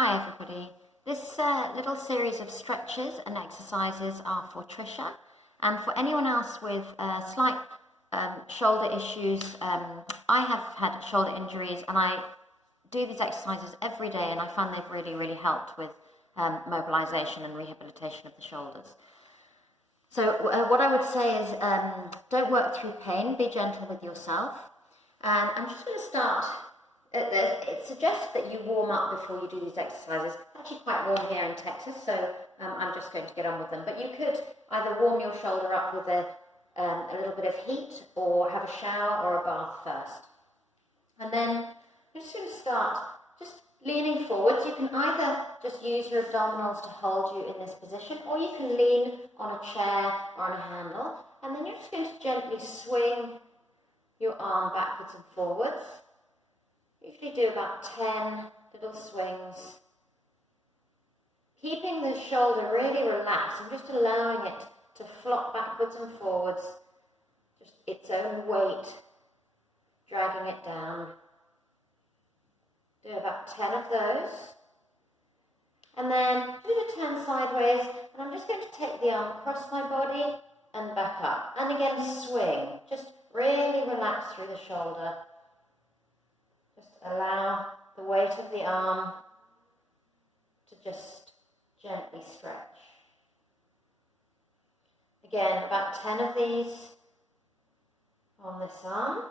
Hi everybody. This little series of stretches and exercises are for Trisha, and for anyone else with slight shoulder issues. I have had shoulder injuries and I do these exercises every day, and I found they've really helped with mobilisation and rehabilitation of the shoulders. So what I would say is don't work through pain, be gentle with yourself. And I'm just going to start. It suggests that you warm up before you do these exercises. It's actually quite warm here in Texas, so I'm just going to get on with them. But you could either warm your shoulder up with a little bit of heat, or have a shower or a bath first. And then you're just going to start just leaning forwards. You can either just use your abdominals to hold you in this position, or you can lean on a chair or on a handle. And then you're just going to gently swing your arm backwards and forwards. Usually do about 10 little swings, keeping the shoulder really relaxed and just allowing it to flop backwards and forwards, just its own weight, dragging it down. Do about 10 of those. And then do the 10 sideways, and I'm just going to take the arm across my body and back up. And again, swing. Just really relax through the shoulder. Just allow the weight of the arm to just gently stretch. Again, about 10 of these on this arm.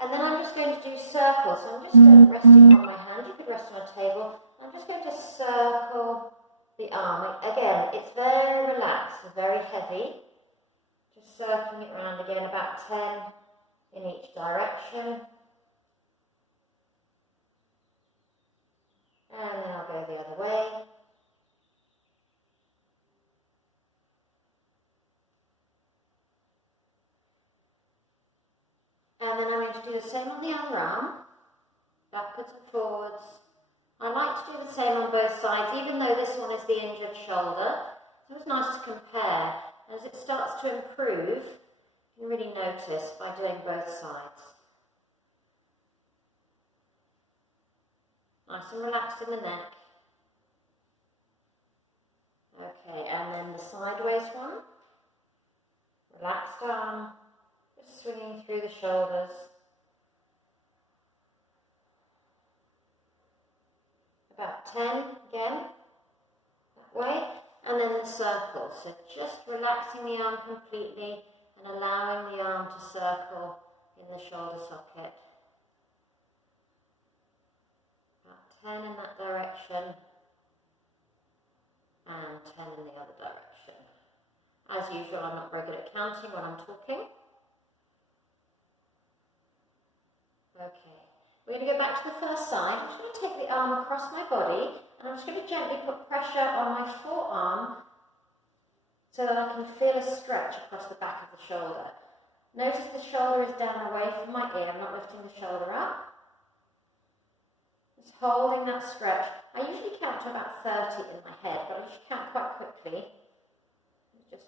And then I'm just going to do circles. So I'm just resting on my hand. You could rest on a table. I'm just going to circle the arm. Again, it's very relaxed and very heavy. Just circling it around again, about 10 in each direction. And then I'll go the other way. And then I'm going to do the same on the other arm, backwards and forwards. I like to do the same on both sides, even though this one is the injured shoulder. So it's nice to compare. As it starts to improve, you can really notice by doing both sides. Nice and relaxed in the neck. Okay, and then the sideways one. Relaxed arm, just swinging through the shoulders. About 10 again, that way. And then the circle, so just relaxing the arm completely and allowing the arm to circle in the shoulder socket. About 10 in that direction and 10 in the other direction. As usual, I'm not very good at counting when I'm talking. Okay, we're going to go back to the first side. I'm just going to take the arm across my body, and I'm just going to gently put pressure on my forearm so that I can feel a stretch across the back of the shoulder. Notice the shoulder is down away from my ear. I'm not lifting the shoulder up. Just holding that stretch. I usually count to about 30 in my head, but I just count quite quickly. Just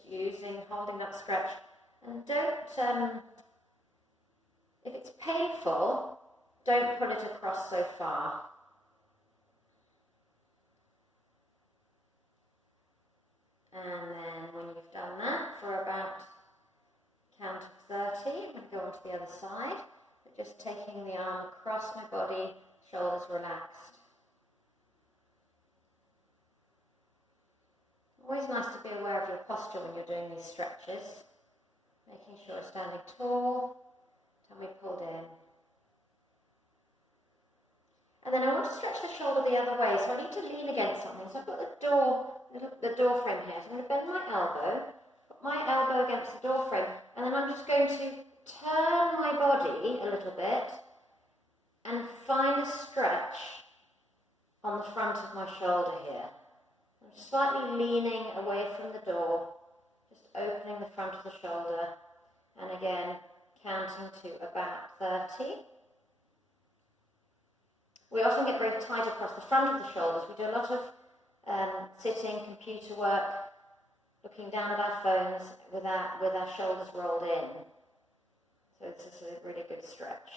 holding that stretch. And don't, if it's painful, don't pull it across so far. And then when you've done that for about count of 30, I'm going to go on to the other side, but just taking the arm across my body, shoulders relaxed. Always nice to be aware of your posture when you're doing these stretches, making sure you're standing tall, tummy pulled in. And then I want to stretch the shoulder the other way, so I need to lean against something. So I've got the door frame here, so I'm going to bend my elbow, put my elbow against the door frame, and then I'm just going to turn my body a little bit and find a stretch on the front of my shoulder here. I'm slightly leaning away from the door, just opening the front of the shoulder, and again counting to about 30. We often get very tight across the front of the shoulders. We do a lot of sitting, computer work, looking down at our phones with our shoulders rolled in. So this is a really good stretch.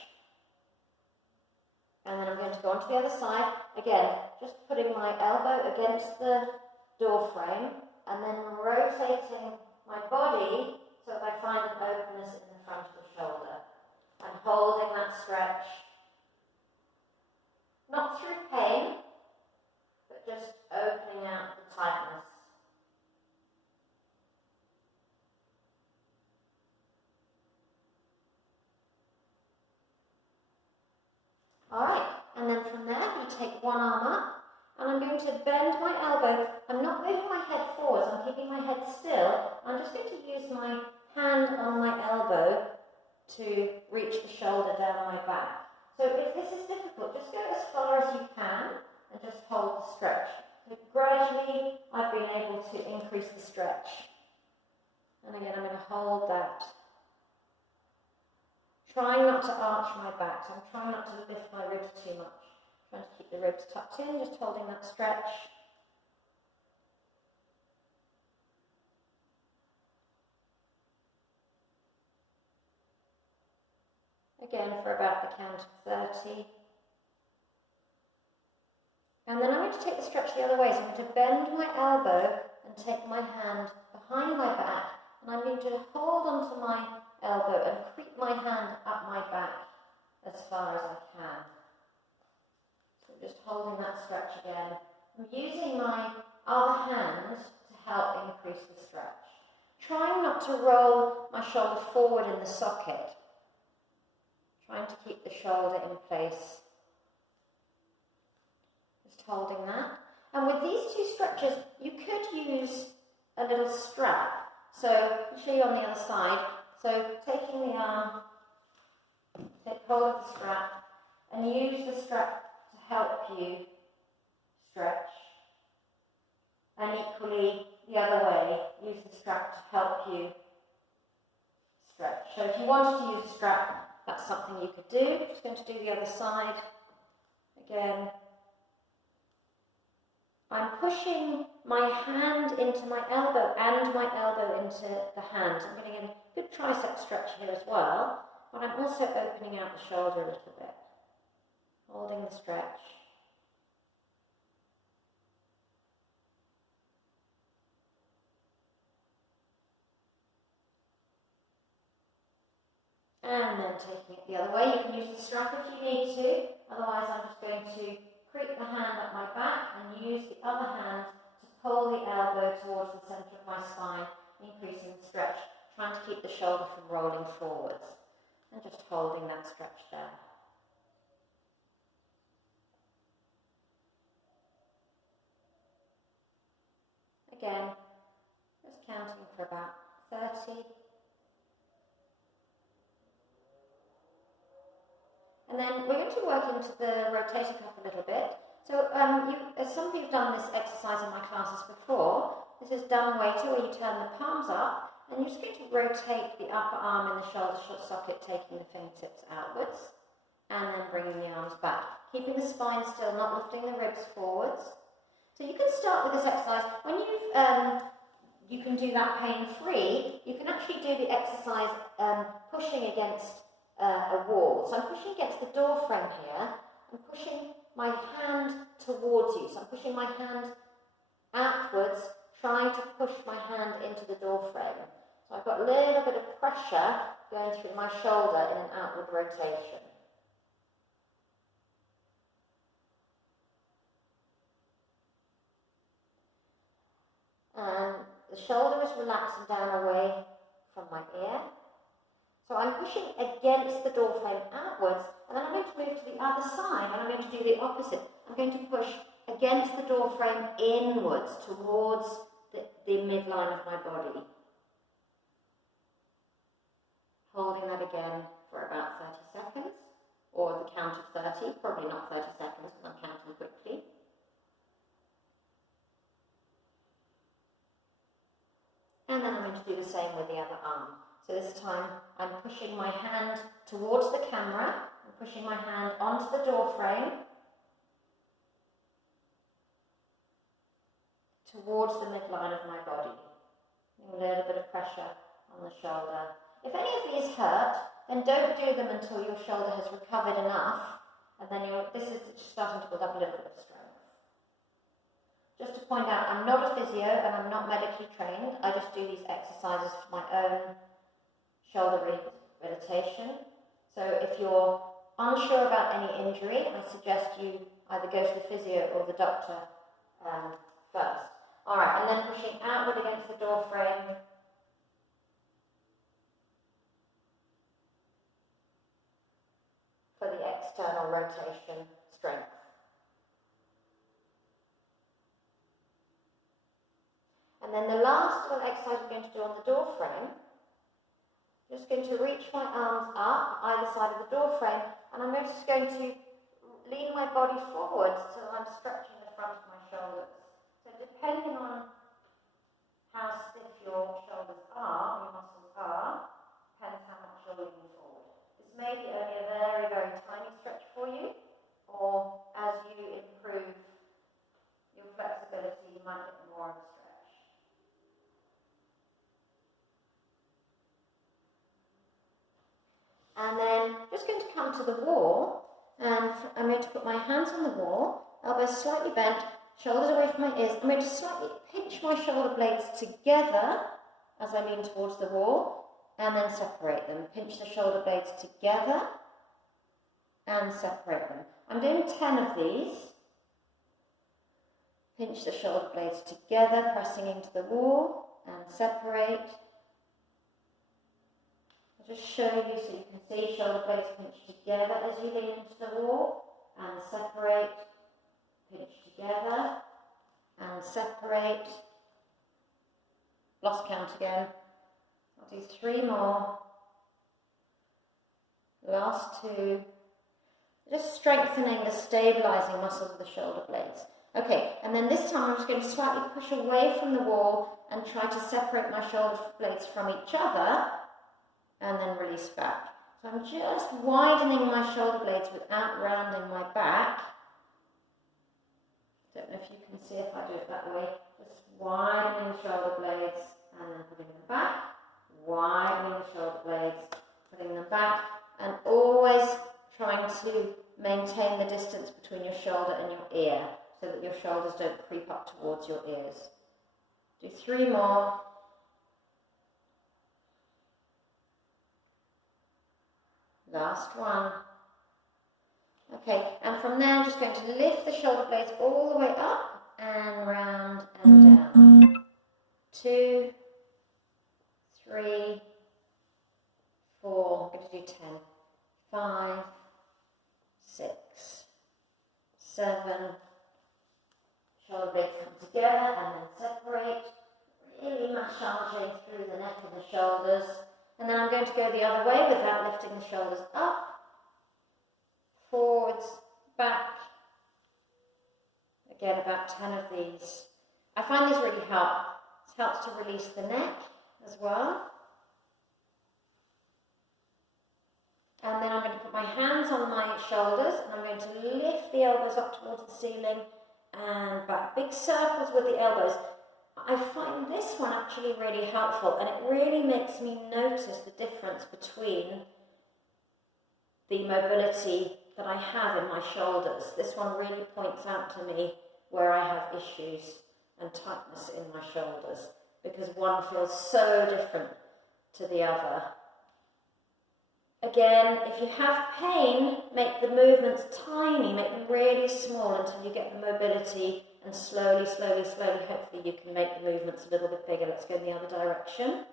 And then I'm going to go on to the other side. Again, just putting my elbow against the door frame and then rotating my body so that I find an openness in the front of the shoulder. And holding that stretch. Not through pain, but just opening out the tightness. Alright, and then from there I'm going to take one arm up and I'm going to bend my elbow. I'm not moving my head forwards, I'm keeping my head still. I'm just going to use my hand on my elbow to reach the shoulder down my back. So if this is difficult, just go as far as you can and just hold the stretch. So gradually I've been able to increase the stretch. And again, I'm going to hold that. Trying not to arch my back, so I'm trying not to lift my ribs too much. Trying to keep the ribs tucked in, just holding that stretch. Again, for about the count of 30. And then I'm going to take the stretch the other way. So I'm going to bend my elbow and take my hand behind my back. And I'm going to hold onto my elbow and creep my hand up my back as far as I can. So just holding that stretch again. I'm using my other hand to help increase the stretch. Trying not to roll my shoulder forward in the socket. Trying to keep the shoulder in place. Just holding that. And with these two stretches, you could use a little strap. So I'll show you on the other side. So taking the arm, take hold of the strap and use the strap to help you stretch. And equally the other way, use the strap to help you stretch. So if you wanted to use a strap, that's something you could do. Just going to do the other side. Again, I'm pushing my hand into my elbow and my elbow into the hand. So I'm getting a good tricep stretch here as well, but I'm also opening out the shoulder a little bit. Holding the stretch. And then taking it the other way. You can use the strap if you need to, otherwise I'm just going to creep the hand up my back and use the other hand to pull the elbow towards the centre of my spine, increasing the stretch, trying to keep the shoulder from rolling forwards, and just holding that stretch there. Again, just counting for about 30. And then we're going to work into the rotator cuff a little bit. So some of you have done this exercise in my classes before. This is dumb waiter, where you turn the palms up and you're just going to rotate the upper arm in the shoulder socket, taking the fingertips outwards and then bringing the arms back. Keeping the spine still, not lifting the ribs forwards. So you can start with this exercise. When you can do that pain-free, you can actually do the exercise pushing against a wall. So I'm pushing against the door frame here. I'm pushing my hand towards you. So I'm pushing my hand outwards, trying to push my hand into the door frame. So I've got a little bit of pressure going through my shoulder in an outward rotation. And the shoulder is relaxing down away from my ear. So I'm pushing against the door frame outwards, and then I'm going to move to the other side, and I'm going to do the opposite. I'm going to push against the door frame inwards towards the midline of my body. Holding that again for about 30 seconds, or the count of 30, probably not 30 seconds because I'm counting quickly. And then I'm going to do the same with the other arm. So this time I'm pushing my hand towards the camera, I'm pushing my hand onto the door frame, towards the midline of my body. A little bit of pressure on the shoulder. If any of these hurt, then don't do them until your shoulder has recovered enough And then this is starting to build up a little bit of strength. Just to point out, I'm not a physio and I'm not medically trained. I just do these exercises for my own shoulder rehabilitation. So if you're unsure about any injury, I suggest you either go to the physio or the doctor first. Alright, and then pushing outward against the door frame. For the external rotation strength. And then the last little exercise we're going to do on the door frame, I'm just going to reach my arms up either side of the door frame, and I'm just going to lean my body forward so I'm stretching the front of my shoulders. So depending on how stiff your shoulders are, your muscles are, depends how much you're leaning forward. This may be only a very, very tiny stretch for you, or as you improve your flexibility, you might get more of a stretch. And then just going to come to the wall, and I'm going to put my hands on the wall, elbows slightly bent, shoulders away from my ears. I'm going to slightly pinch my shoulder blades together as I lean towards the wall, and then separate them. Pinch the shoulder blades together and separate them. I'm doing 10 of these. Pinch the shoulder blades together, pressing into the wall, and separate. I'll just show you so you can see shoulder blades pinch together as you lean into the wall, and separate, pinch together, and separate. Lost count again. I'll do 3 more. Last 2. Just strengthening the stabilizing muscles of the shoulder blades. Okay, and then this time I'm just going to slightly push away from the wall and try to separate my shoulder blades from each other, and then release back. So I'm just widening my shoulder blades without rounding my back. Don't know if you can see if I do it that way. Just widening the shoulder blades and then putting them back. Widening the shoulder blades, putting them back, and always trying to maintain the distance between your shoulder and your ear so that your shoulders don't creep up towards your ears. Do 3 more. Last one. Okay, and from there I'm just going to lift the shoulder blades all the way up and round and down. 2, 3, 4, I'm going to do 10, 5, 6, 7, shoulder blades come together and then separate, really massaging through the neck and the shoulders. And then I'm going to go the other way without lifting the shoulders up, forwards, back. Again, about 10 of these. I find these really help. It helps to release the neck as well. And then I'm going to put my hands on my shoulders and I'm going to lift the elbows up towards the ceiling and back. Big circles with the elbows. I find this one actually really helpful, and it really makes me notice the difference between the mobility that I have in my shoulders. This one really points out to me where I have issues and tightness in my shoulders, because one feels so different to the other. Again, if you have pain, make the movements tiny, make them really small until you get the mobility, and slowly, slowly, slowly, hopefully you can make the movements a little bit bigger. Let's go in the other direction.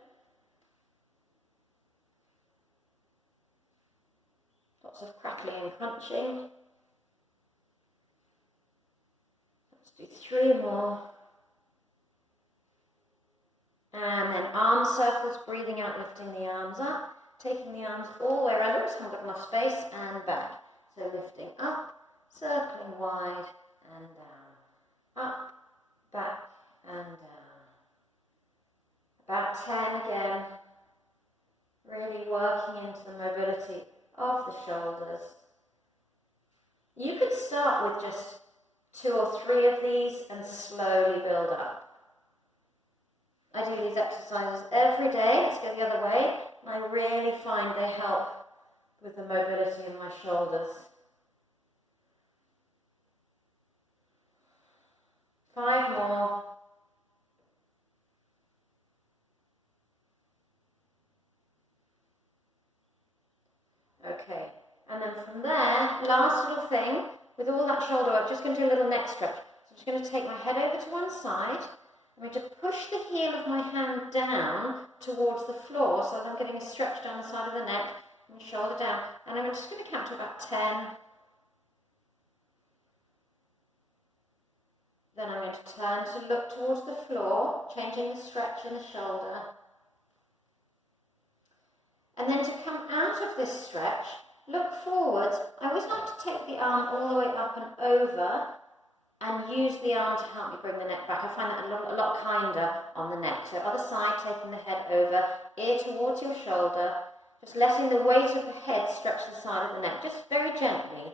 Lots of crackling and crunching. Let's do 3 more. And then arm circles, breathing out, lifting the arms up, taking the arms all the way around. Oops, haven't got enough space, and back. So lifting up, circling wide, and down. Up, back, and down. About 10 again. Really working into the mobility of the shoulders. You could start with just 2 or 3 of these and slowly build up. I do these exercises every day. Let's go the other way. And I really find they help with the mobility in my shoulders. 5 more. Okay, and then from there, last little thing, with all that shoulder work, just going to do a little neck stretch. So I'm just going to take my head over to one side. I'm going to push the heel of my hand down towards the floor so that I'm getting a stretch down the side of the neck and shoulder down. And I'm just going to count to about 10. Then I'm going to turn to look towards the floor, changing the stretch in the shoulder. And then to come out of this stretch, look forwards. I always like to take the arm all the way up and over and use the arm to help me bring the neck back. I find that a lot kinder on the neck. So other side, taking the head over, ear towards your shoulder, just letting the weight of the head stretch the side of the neck, just very gently.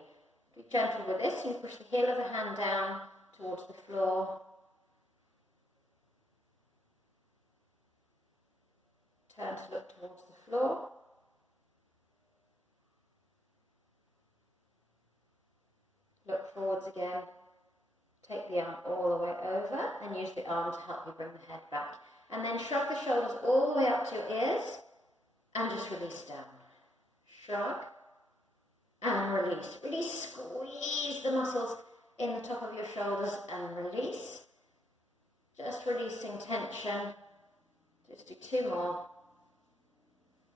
Be gentle with this. You push the heel of the hand down towards the floor. Turn to look towards the floor. Look forwards again. Take the arm all the way over and use the arm to help you bring the head back. And then shrug the shoulders all the way up to your ears and just release down. Shrug and release. Really squeeze the muscles in the top of your shoulders and release. Just releasing tension. Just do 2 more.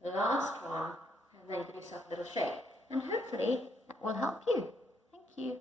Last one. And then give yourself a little shake. And hopefully that will help you. Thank you.